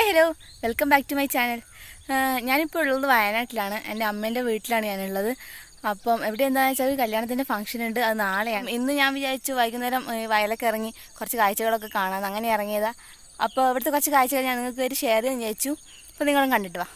Hi hello welcome back to my channel. ഞാനിപ്പോൾ ഉള്ളത് വയനാട്ടിലാണ്. എൻ്റെ അമ്മേൻ്റെ വീട്ടിലാണ് ഞാനുള്ളത്. അപ്പം എവിടെ എന്താണെന്ന് വെച്ചാൽ ഒരു കല്യാണത്തിൻ്റെ ഫംഗ്ഷൻ ഉണ്ട്, അത് നാളെയാണ്. ഇന്ന് ഞാൻ വിചാരിച്ചു വൈകുന്നേരം വയലൊക്കെ ഇറങ്ങി കുറച്ച് കാഴ്ചകളൊക്കെ കാണാമെന്ന്, അങ്ങനെ ഇറങ്ങിയതാണ്. അപ്പോൾ ഇവിടുത്തെ കുറച്ച് കാഴ്ചകൾ ഞാൻ നിങ്ങൾക്ക് ഒരു ഷെയർ ചെയ്യാൻ വിചാരിച്ചു. അപ്പോൾ നിങ്ങളും കണ്ടിട്ട് വാ.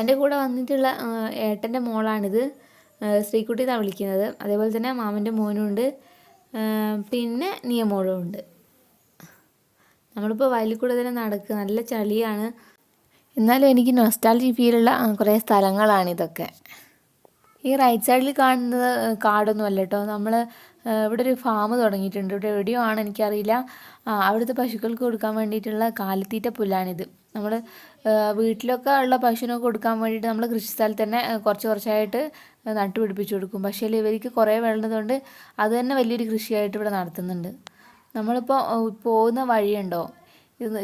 എൻ്റെ കൂടെ വന്നിട്ടുള്ള ഏട്ടൻ്റെ മോളാണിത്. ശ്രീകുട്ടി എന്നാണ് വിളിക്കുന്നത്. അതേപോലെ തന്നെ മാമൻ്റെ മോനും ഉണ്ട്, പിന്നെ നിയമോളും ഉണ്ട്. നമ്മളിപ്പോൾ വയലിൽ കൂടെ തന്നെ നടക്കുക, നല്ല ചളിയാണ്. എന്നാലും എനിക്ക് നൊസ്റ്റാൾജിക് ഫീലുള്ള കുറേ സ്ഥലങ്ങളാണിതൊക്കെ. ഈ റൈറ്റ് സൈഡിൽ കാണുന്നത് കാടൊന്നും അല്ല കേട്ടോ. നമ്മൾ ഇവിടെ ഒരു ഫാം തുടങ്ങിയിട്ടുണ്ട്. ഇവിടെ എവിടെയോ ആണ്, എനിക്കറിയില്ല. അവിടുത്തെ പശുക്കൾക്ക് കൊടുക്കാൻ വേണ്ടിയിട്ടുള്ള കാലിത്തീറ്റ പുല്ലാണിത്. നമ്മൾ വീട്ടിലൊക്കെ ഉള്ള പശുവിനൊക്കെ കൊടുക്കാൻ വേണ്ടിയിട്ട് നമ്മൾ കൃഷിസ്ഥലത്ത് തന്നെ കുറച്ച് കുറച്ചായിട്ട് നട്ടുപിടിപ്പിച്ച് കൊടുക്കും. പക്ഷേ ഇവർക്ക് കുറേ വേണ്ടതുകൊണ്ട് അത് തന്നെ വലിയൊരു കൃഷിയായിട്ട് ഇവിടെ നടത്തുന്നുണ്ട്. നമ്മളിപ്പോൾ പോകുന്ന വഴിയുണ്ടോ,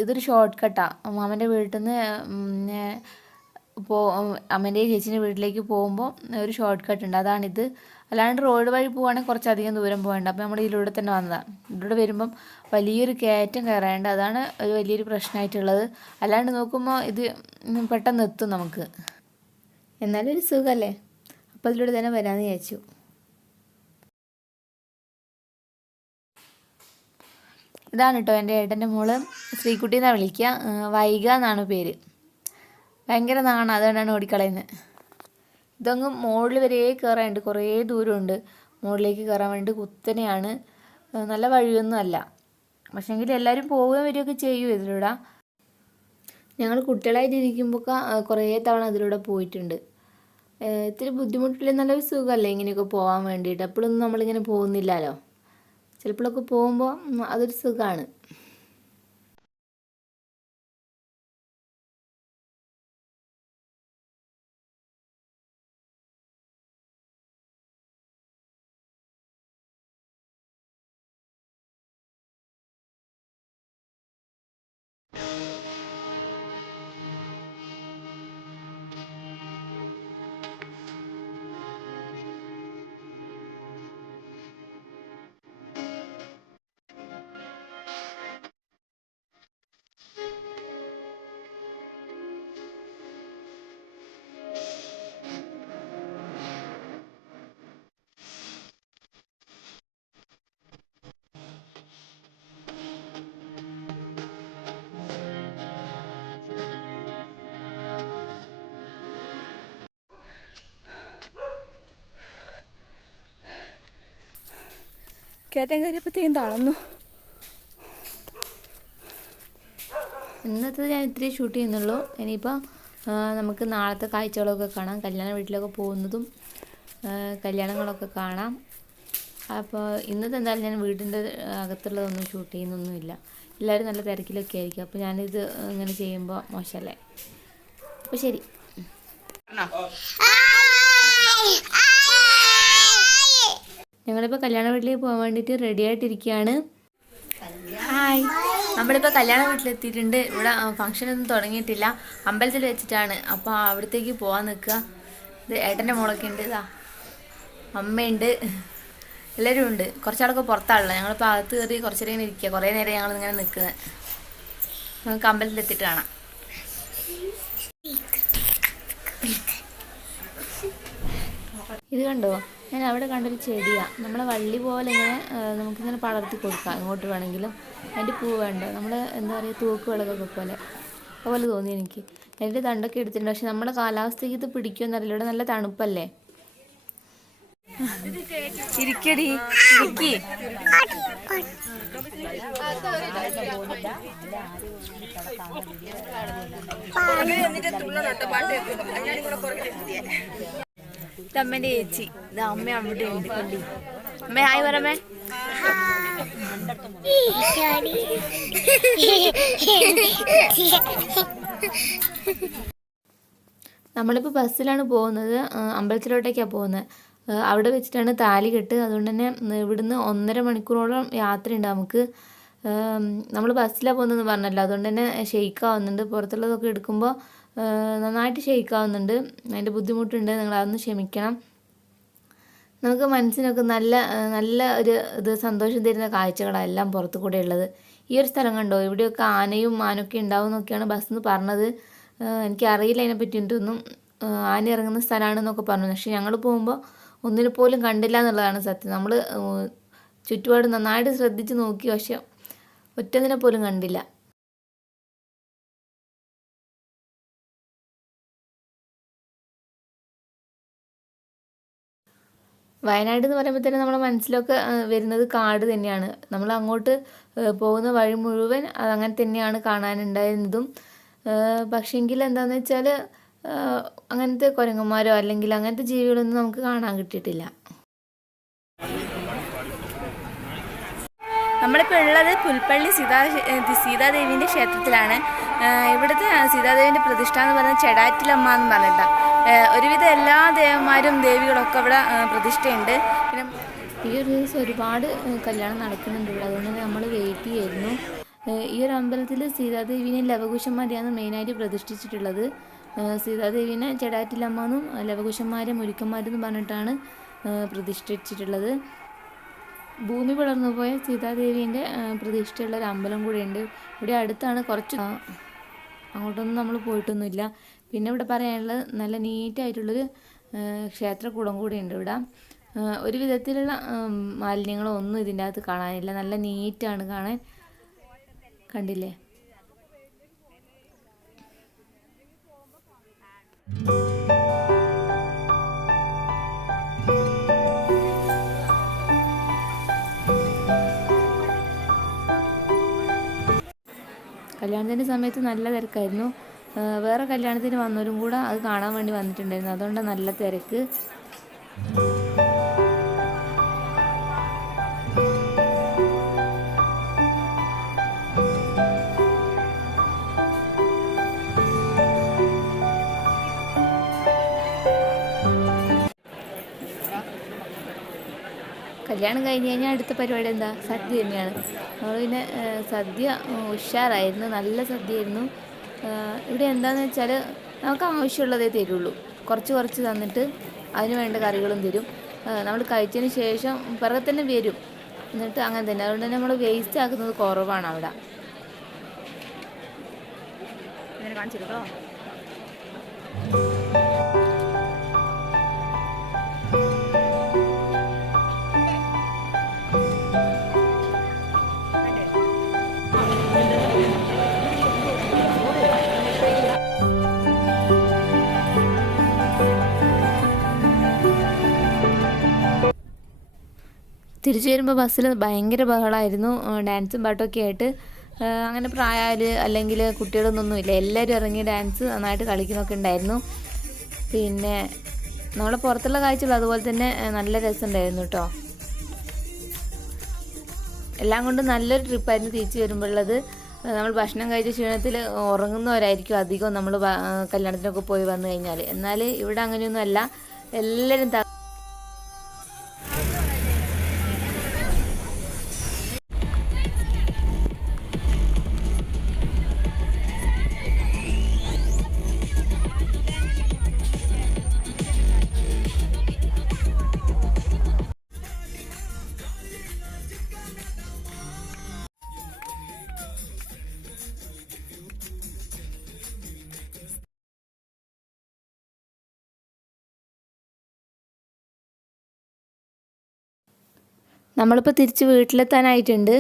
ഇതൊരു ഷോർട്ട് കട്ടാണ്. മാമൻ്റെ വീട്ടിൽ നിന്ന് അമ്മേൻ്റെയും ചേച്ചീൻ്റെ വീട്ടിലേക്ക് പോകുമ്പോൾ ഒരു ഷോർട്ട് കട്ട് ഉണ്ട്, അതാണിത്. അല്ലാണ്ട് റോഡ് വഴി പോവുകയാണെങ്കിൽ കുറച്ചധികം ദൂരം പോകേണ്ട. അപ്പോൾ നമ്മൾ ഇതിലൂടെ തന്നെ വന്നതാണ്. ഇതിലൂടെ വരുമ്പം വലിയൊരു കയറ്റം കയറേണ്ട, അതാണ് ഒരു വലിയൊരു പ്രശ്നമായിട്ടുള്ളത്. അല്ലാണ്ട് നോക്കുമ്പോൾ ഇത് പെട്ടെന്ന് എത്തും നമുക്ക്. എന്നാലും ഒരു സുഖമല്ലേ, അപ്പോൾ ഇതിലൂടെ തന്നെ വരാമെന്ന് വിചാരിച്ചു. ഇതാണ് കേട്ടോ എൻ്റെ ഏട്ടൻ്റെ മോള്. ശ്രീകുട്ടി എന്നാണ് വിളിക്കുക, വൈഗ എന്നാണ് പേര്. ഭയങ്കര നാണം, അതുകൊണ്ടാണ് ഓടിക്കളയുന്നത്. ഇതങ്ങ് മുകളിൽ വരെ കയറാനുണ്ട്, കുറേ ദൂരമുണ്ട് മുകളിലേക്ക് കയറാൻ വേണ്ടി. കുത്തനെയാണ്, നല്ല വഴിയൊന്നും അല്ല. പക്ഷേങ്കിൽ എല്ലാവരും പോവുകയും വരികയൊക്കെ ചെയ്യും ഇതിലൂടെ. ഞങ്ങൾ കുട്ടികളായിട്ടിരിക്കുമ്പോൾ കുറേ തവണ അതിലൂടെ പോയിട്ടുണ്ട്. ഇത്തിരി ബുദ്ധിമുട്ടില്ല, നല്ലൊരു സുഖമല്ലേ ഇങ്ങനെയൊക്കെ പോകാൻ വേണ്ടിയിട്ട്. എപ്പോഴൊന്നും നമ്മളിങ്ങനെ പോകുന്നില്ലല്ലോ, ചിലപ്പോഴൊക്കെ പോകുമ്പോൾ അതൊരു സുഖമാണ്. കയറ്റം കയറിയപ്പോഴത്തേക്കും തളർന്നു. ഇന്നത്തെ ഞാൻ ഇത്തിരി ഷൂട്ട് ചെയ്യുന്നുള്ളൂ. ഇനിയിപ്പോൾ നമുക്ക് നാളത്തെ കാഴ്ചകളൊക്കെ കാണാം. കല്യാണ വീട്ടിലൊക്കെ പോകുന്നതും കല്യാണങ്ങളൊക്കെ കാണാം. അപ്പോൾ ഇന്നത്തെ എന്തായാലും ഞാൻ വീടിൻ്റെ അകത്തുള്ളതൊന്നും ഷൂട്ട് ചെയ്യുന്നൊന്നുമില്ല. എല്ലാവരും നല്ല തിരക്കിലൊക്കെ ആയിരിക്കും. അപ്പോൾ ഞാനിത് ഇങ്ങനെ ചെയ്യുമ്പോൾ മോശമല്ലേ. അപ്പോൾ ശരി. ഞങ്ങളിപ്പോൾ കല്യാണ വീട്ടിലേക്ക് പോകാൻ വേണ്ടിയിട്ട് റെഡി ആയിട്ടിരിക്കുകയാണ്. ഹായ്, നമ്മളിപ്പോൾ കല്യാണ വീട്ടിലെത്തിയിട്ടുണ്ട്. ഇവിടെ ഫംഗ്ഷനൊന്നും തുടങ്ങിയിട്ടില്ല, അമ്പലത്തിൽ വെച്ചിട്ടാണ്. അപ്പോൾ അവിടത്തേക്ക് പോകാൻ നിൽക്കുക. ഇത് ഏട്ടൻ്റെ മോളൊക്കെ ഉണ്ട്, ഇതാ അമ്മയുണ്ട്, എല്ലാവരും ഉണ്ട്. കുറച്ചാളൊക്കെ പുറത്താണല്ലോ. ഞങ്ങളിപ്പോൾ അകത്ത് കയറി കുറച്ച് നേരം ഇരിക്കുക. കുറേ നേരം ഞങ്ങളിങ്ങനെ നിൽക്കുന്നത്. നമുക്ക് അമ്പലത്തിലെത്തിയിട്ട് കാണാം. ഇത് കണ്ടോ, ഞാൻ അവിടെ കണ്ടൊരു ചെടിയാണ്. നമ്മളെ വള്ളി പോലെ ഇങ്ങനെ നമുക്കിങ്ങനെ പടർത്തി കൊടുക്കാം ഇങ്ങോട്ട് വേണമെങ്കിലും. അതിൻ്റെ പൂ വേണ്ടോ, നമ്മൾ എന്താ പറയുക, തൂക്ക് വിളകൊക്കെ പോലെ അതുപോലെ തോന്നി എനിക്ക്. അതിൻ്റെ തണ്ടൊക്കെ എടുത്തിട്ടുണ്ട്. പക്ഷെ നമ്മുടെ കാലാവസ്ഥയ്ക്ക് ഇത് പിടിക്കുമെന്നറിയില്ല. ഇവിടെ നല്ല തണുപ്പല്ലേ. ഇരിക്കടി, ഇരിക്കി. അമ്മേൻ്റെ ചേച്ചി, ഇത് അമ്മ അവിടെ ഉണ്ട്. അമ്മ ഹായ് പറമ്മേ. നമ്മളിപ്പോൾ ബസ്സിലാണ് പോകുന്നത്, അമ്പലത്തിലോട്ടേക്കാണ് പോകുന്നത്. അവിടെ വെച്ചിട്ടാണ് താലി കെട്ട്. അതുകൊണ്ട് തന്നെ ഇവിടുന്ന് 1.5 മണിക്കൂറോളം യാത്രയുണ്ട് നമുക്ക്. നമ്മൾ ബസ്സിലാണ് പോകുന്നതെന്ന് പറഞ്ഞല്ലോ, അതുകൊണ്ട് തന്നെ ഷെയ്ക്കാവുന്നുണ്ട്. പുറത്തുള്ളതൊക്കെ എടുക്കുമ്പോൾ നന്നായിട്ട് ഷെയ്ക്കാവുന്നുണ്ട്. അതിൻ്റെ ബുദ്ധിമുട്ടുണ്ട്, നിങ്ങളതൊന്ന് ക്ഷമിക്കണം. നമുക്ക് മനസ്സിനൊക്കെ നല്ല നല്ല ഒരു സന്തോഷം തരുന്ന കാഴ്ചകളാണ് എല്ലാം പുറത്തു കൂടെ ഉള്ളത്. ഈ ഒരു സ്ഥലം കണ്ടോ, ഇവിടെയൊക്കെ ആനയും മാനൊക്കെ ഉണ്ടാവും എന്നൊക്കെയാണ് ബസ്സിൽ നിന്ന് പറഞ്ഞത്. എനിക്കറിയില്ല അതിനെ പറ്റിയിട്ടൊന്നും. ആന ഇറങ്ങുന്ന സ്ഥലമാണെന്നൊക്കെ പറഞ്ഞു. പക്ഷെ ഞങ്ങൾ പോകുമ്പോൾ ഒന്നിനെ പോലും കണ്ടില്ല എന്നുള്ളതാണ് സത്യം. നമ്മൾ ചുറ്റുപാട് നന്നായിട്ട് ശ്രദ്ധിച്ച് നോക്കി, പക്ഷെ ഒറ്റതിനെ പോലും കണ്ടില്ല. വയനാട് എന്ന് പറയുമ്പോൾ തന്നെ നമ്മുടെ മനസ്സിലൊക്കെ വരുന്നത് കാട് തന്നെയാണ്. നമ്മൾ അങ്ങോട്ട് പോകുന്ന വഴി മുഴുവൻ അതങ്ങനെ തന്നെയാണ് കാണാനുണ്ടായിരുന്നതും. പക്ഷേങ്കിൽ എന്താണെന്ന് വെച്ചാൽ അങ്ങനത്തെ കുരങ്ങന്മാരോ അല്ലെങ്കിൽ അങ്ങനത്തെ ജീവികളൊന്നും നമുക്ക് കാണാൻ കിട്ടിയിട്ടില്ല. നമ്മളിപ്പോൾ ഉള്ളത് പുൽപ്പള്ളി സീതാദേവീൻ്റെ ക്ഷേത്രത്തിലാണ്. ഇവിടുത്തെ സീതാദേവീൻ്റെ പ്രതിഷ്ഠ എന്ന് പറയുന്നത് ചെടാറ്റിലമ്മ എന്ന് പറഞ്ഞിട്ടാണ്. ഒരുവിധം എല്ലാ ദേവന്മാരും ദേവികളൊക്കെ ഇവിടെ പ്രതിഷ്ഠയുണ്ട്. പിന്നെ ഈ ഒരു ദിവസം ഒരുപാട് കല്യാണം നടക്കുന്നുണ്ട് ഇവിടെ. അതുകൊണ്ട് തന്നെ നമ്മൾ വെയിറ്റ് ചെയ്യായിരുന്നു. ഈ ഒരു അമ്പലത്തിൽ സീതാദേവീനെ ലവകുശന്മാരെയാണ് മെയിനായിട്ട് പ്രതിഷ്ഠിച്ചിട്ടുള്ളത്. സീതാദേവീനെ ചെടാറ്റിലമ്മ എന്നും ലവകുശന്മാരെ മുരുക്കന്മാരെന്നും പറഞ്ഞിട്ടാണ് പ്രതിഷ്ഠിച്ചിട്ടുള്ളത്. ഭൂമി പിളർന്നു പോയ സീതാദേവീൻ്റെ പ്രതിഷ്ഠയുള്ള ഒരു അമ്പലം കൂടിയുണ്ട് ഇവിടെ അടുത്താണ്. കുറച്ച് അങ്ങോട്ടൊന്നും നമ്മൾ പോയിട്ടൊന്നുമില്ല. പിന്നെ ഇവിടെ പറയാനുള്ളത് നല്ല നീറ്റായിട്ടുള്ളൊരു ക്ഷേത്രക്കുളം കൂടിയുണ്ട് ഇവിടെ. ഒരു വിധത്തിലുള്ള മാലിന്യങ്ങളോ ഒന്നും ഇതിൻ്റെ അകത്ത് കാണാനില്ല. നല്ല നീറ്റാണ് കാണാൻ. കണ്ടില്ലേ? കല്യാണത്തിൻ്റെ സമയത്ത് നല്ല തിരക്കായിരുന്നു. വേറെ കല്യാണത്തിന് വന്നവരും കൂടെ അത് കാണാൻ വേണ്ടി വന്നിട്ടുണ്ടായിരുന്നു. അതുകൊണ്ട് നല്ല തിരക്ക്. കല്യാണം കഴിഞ്ഞ് കഴിഞ്ഞാൽ അടുത്ത പരിപാടി എന്താ? സദ്യ തന്നെയാണ്. നമ്മൾ പിന്നെ സദ്യ ഉഷാറായിരുന്നു, നല്ല സദ്യയായിരുന്നു. ഇവിടെ എന്താണെന്ന് വെച്ചാൽ നമുക്ക് ആവശ്യമുള്ളതേ തരുള്ളൂ. കുറച്ച് തന്നിട്ട് അതിന് വേണ്ട കറികളും തരും. നമ്മൾ കഴിച്ചതിന് ശേഷം പിറകെ തന്നെ വരും. എന്നിട്ട് അങ്ങനെ തന്നെ. അതുകൊണ്ട് തന്നെ നമ്മൾ വേസ്റ്റ് ആക്കുന്നത് കുറവാണ് അവിടെ. കാണിച്ചിട്ടോ. തിരിച്ചു വരുമ്പോൾ ബസ്സിൽ ഭയങ്കര ബഹളമായിരുന്നു, ഡാൻസും പാട്ടൊക്കെ ആയിട്ട്. അങ്ങനെ പ്രായമായാൽ അല്ലെങ്കിൽ കുട്ടികളൊന്നൊന്നുമില്ല, എല്ലാവരും ഇറങ്ങി ഡാൻസ് നന്നായിട്ട് കളിക്കുന്നൊക്കെ ഉണ്ടായിരുന്നു. പിന്നെ നമ്മളെ പുറത്തുള്ള കാഴ്ചകൾ അതുപോലെ തന്നെ നല്ല രസമുണ്ടായിരുന്നു കേട്ടോ. എല്ലാം കൊണ്ടും നല്ലൊരു ട്രിപ്പായിരുന്നു തിരിച്ചു വരുമ്പോഴുള്ളത്. നമ്മൾ ഭക്ഷണം കഴിച്ച ക്ഷീണത്തിൽ ഉറങ്ങുന്നവരായിരിക്കും അധികം നമ്മൾ കല്യാണത്തിനൊക്കെ പോയി വന്നു കഴിഞ്ഞാൽ. എന്നാൽ ഇവിടെ അങ്ങനെയൊന്നുമല്ല, എല്ലാവരും നമ്മളിപ്പോൾ തിരിച്ച് വീട്ടിലെത്താനായിട്ടുണ്ട്.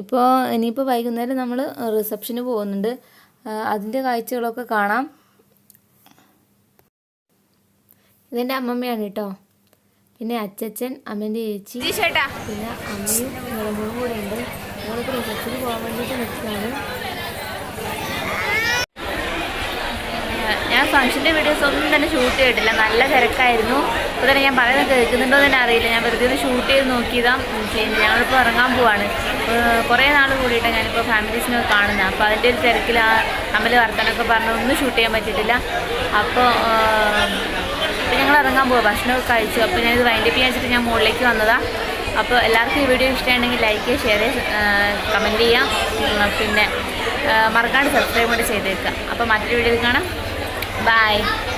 ഇപ്പോൾ ഇനിയിപ്പോൾ വൈകുന്നേരം നമ്മൾ റിസപ്ഷന് പോകുന്നുണ്ട്. അതിൻ്റെ കാഴ്ചകളൊക്കെ കാണാം. ഇതെൻ്റെ അമ്മമ്മയാണ് കേട്ടോ. പിന്നെ അച്ചച്ചൻ, അമ്മേൻ്റെ ചേച്ചി, പിന്നെ അമ്മയും നിലമ്പൂരും കൂടെ ഉണ്ട്. ഞങ്ങളിപ്പോൾ റിസപ്ഷന് പോകാൻ വേണ്ടിയിട്ട് നിൽക്കുകയാണ്. ഞാൻ ഫംഗ്ഷൻ്റെ വീഡിയോസ് ഒന്നും തന്നെ ഷൂട്ട് ചെയ്തിട്ടില്ല, നല്ല തിരക്കായിരുന്നു. ഇപ്പോൾ തന്നെ ഞാൻ പറയുന്നത് കേൾക്കുന്നുണ്ടോ എന്ന് തന്നെ അറിയില്ല. ഞാൻ വെറുതെ ഒന്ന് ഷൂട്ട് ചെയ്ത് നോക്കിയതാണ്. ഞങ്ങളിപ്പോൾ ഇറങ്ങാൻ പോവാണ്. കുറേ നാൾ കൂടിയിട്ടാണ് ഞാനിപ്പോൾ ഫാമിലീസിനൊക്കെ കാണുന്നത്. അപ്പോൾ അതിൻ്റെ ഒരു തിരക്കിൽ അമ്മൽ വർത്തനൊക്കെ പറഞ്ഞ് ഒന്നും ഷൂട്ട് ചെയ്യാൻ പറ്റിയിട്ടില്ല. അപ്പോൾ ഞങ്ങൾ ഇറങ്ങാൻ പോവാം. ഭക്ഷണമൊക്കെ കഴിച്ചു. അപ്പോൾ ഞാനിത് വൈൻഡപ്പ് ചെയ്യാൻ വെച്ചിട്ട് ഞാൻ മുകളിലേക്ക് വന്നതാണ്. അപ്പോൾ എല്ലാവർക്കും ഈ വീഡിയോ ഇഷ്ടമാണെങ്കിൽ ലൈക്ക് ചെയ്യുക, ഷെയർ ചെയ്യുക, കമൻറ്റ് ചെയ്യാം. പിന്നെ മറക്കാണ്ട് സബ്സ്ക്രൈബ് കൂടെ ചെയ്തേക്കുക. അപ്പോൾ മറ്റൊരു വീഡിയോയിൽ കാണാം. Bye.